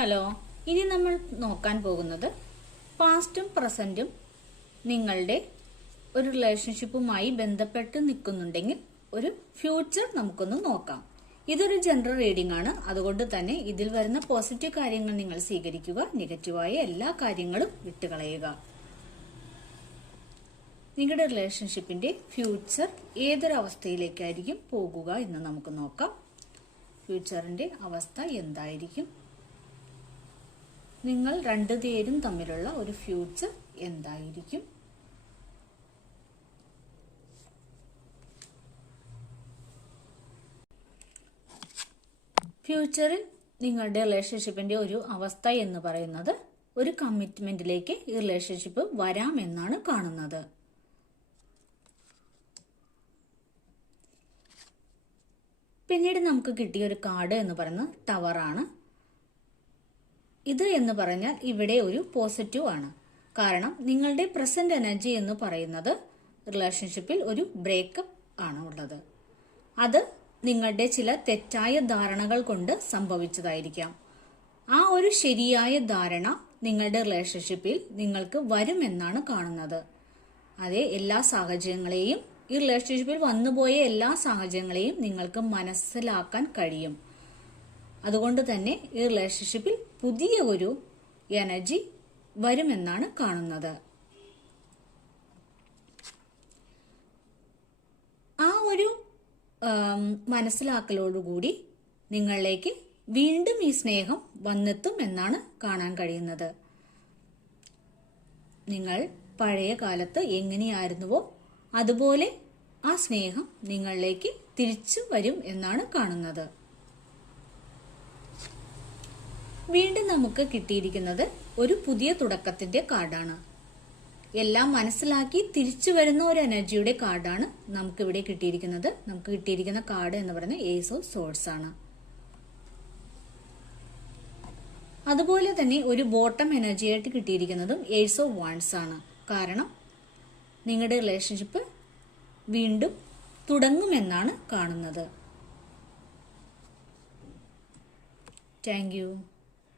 Hello, ഇനി നമ്മൾ നോക്കാൻ പോകുന്നത് പാസ്റ്റും പ്രസന്റും നിങ്ങളുടെ ഒരു റിലേഷൻഷിപ്പുമായി ബന്ധപ്പെട്ട് നിൽക്കുന്നുണ്ടെങ്കിൽ ഒരു ഫ്യൂച്ചർ നമുക്കൊന്ന് നോക്കാം. ഇതൊരു ജനറൽ റീഡിംഗ് ആണ്. അതുകൊണ്ട് തന്നെ ഇതിൽ വരുന്ന പോസിറ്റീവ് കാര്യങ്ങൾ നിങ്ങൾ സ്വീകരിക്കുക, നെഗറ്റീവായ എല്ലാ കാര്യങ്ങളും വിട്ടുകളയുക. നിങ്ങളുടെ റിലേഷൻഷിപ്പിന്റെ ഫ്യൂച്ചർ ഏതൊരവസ്ഥയിലേക്കായിരിക്കും പോകുക എന്ന് നമുക്ക് നോക്കാം. ഫ്യൂച്ചറിന്റെ അവസ്ഥ എന്തായിരിക്കും? നിങ്ങൾ രണ്ടുപേരും തമ്മിലുള്ള ഒരു ഫ്യൂച്ചർ എന്തായിരിക്കും? ഫ്യൂച്ചറിൽ നിങ്ങളുടെ റിലേഷൻഷിപ്പിന്റെ ഒരു അവസ്ഥ എന്ന് പറയുന്നത് ഒരു കമ്മിറ്റ്മെന്റിലേക്ക് ഈ റിലേഷൻഷിപ്പ് വരാമെന്നാണ് കാണുന്നത്. പിന്നീട് നമുക്ക് കിട്ടിയ ഒരു കാർഡ് എന്ന് പറയുന്നത് ടവറാണ്. ഇത് എന്ന് പറഞ്ഞാൽ ഇവിടെ ഒരു പോസിറ്റീവ് ആണ്. കാരണം നിങ്ങളുടെ പ്രസന്റ് എനർജി എന്ന് പറയുന്നത് റിലേഷൻഷിപ്പിൽ ഒരു ബ്രേക്കപ്പ് ആണ് ഉള്ളത്. അത് നിങ്ങളുടെ ചില തെറ്റായ ധാരണകൾ കൊണ്ട് സംഭവിച്ചതായിരിക്കാം. ആ ഒരു ശരിയായ ധാരണ നിങ്ങളുടെ റിലേഷൻഷിപ്പിൽ നിങ്ങൾക്ക് വരുമെന്നാണ് കാണുന്നത്. അതേ എല്ലാ സാഹചര്യങ്ങളെയും ഈ റിലേഷൻഷിപ്പിൽ വന്നുപോയ എല്ലാ സാഹചര്യങ്ങളെയും നിങ്ങൾക്ക് മനസ്സിലാക്കാൻ കഴിയും. അതുകൊണ്ട് തന്നെ ഈ റിലേഷൻഷിപ്പിൽ പുതിയ ഒരു എനർജി വരുമെന്നാണ് കാണുന്നത്. ആ ഒരു മനസ്സിലാക്കലോടുകൂടി നിങ്ങളിലേക്ക് വീണ്ടും ഈ സ്നേഹം വന്നെത്തും എന്നാണ് കാണാൻ കഴിയുന്നത്. നിങ്ങൾ പഴയ കാലത്ത് എങ്ങനെയായിരുന്നുവോ അതുപോലെ ആ സ്നേഹം നിങ്ങളിലേക്ക് തിരിച്ചു വരും എന്നാണ് കാണുന്നത്. വീണ്ടും നമുക്ക് കിട്ടിയിരിക്കുന്നത് ഒരു പുതിയ തുടക്കത്തിന്റെ കാർഡാണ്. എല്ലാം മനസ്സിലാക്കി തിരിച്ചു വരുന്ന ഒരു എനർജിയുടെ കാർഡാണ് നമുക്ക് ഇവിടെ കിട്ടിയിരിക്കുന്നത്. നമുക്ക് കിട്ടിയിരിക്കുന്ന കാർഡ് എന്ന് പറയുന്നത് ഏസ് ഓഫ് സോർഡ്സ് ആണ്. അതുപോലെ തന്നെ ഒരു ബോട്ടം എനർജി ആയിട്ട് കിട്ടിയിരിക്കുന്നതും ഏസ് ഓഫ് വാൻഡ്സ് ആണ്. കാരണം നിങ്ങളുടെ റിലേഷൻഷിപ്പ് വീണ്ടും തുടങ്ങുമെന്നാണ് കാണുന്നത്. Thank you.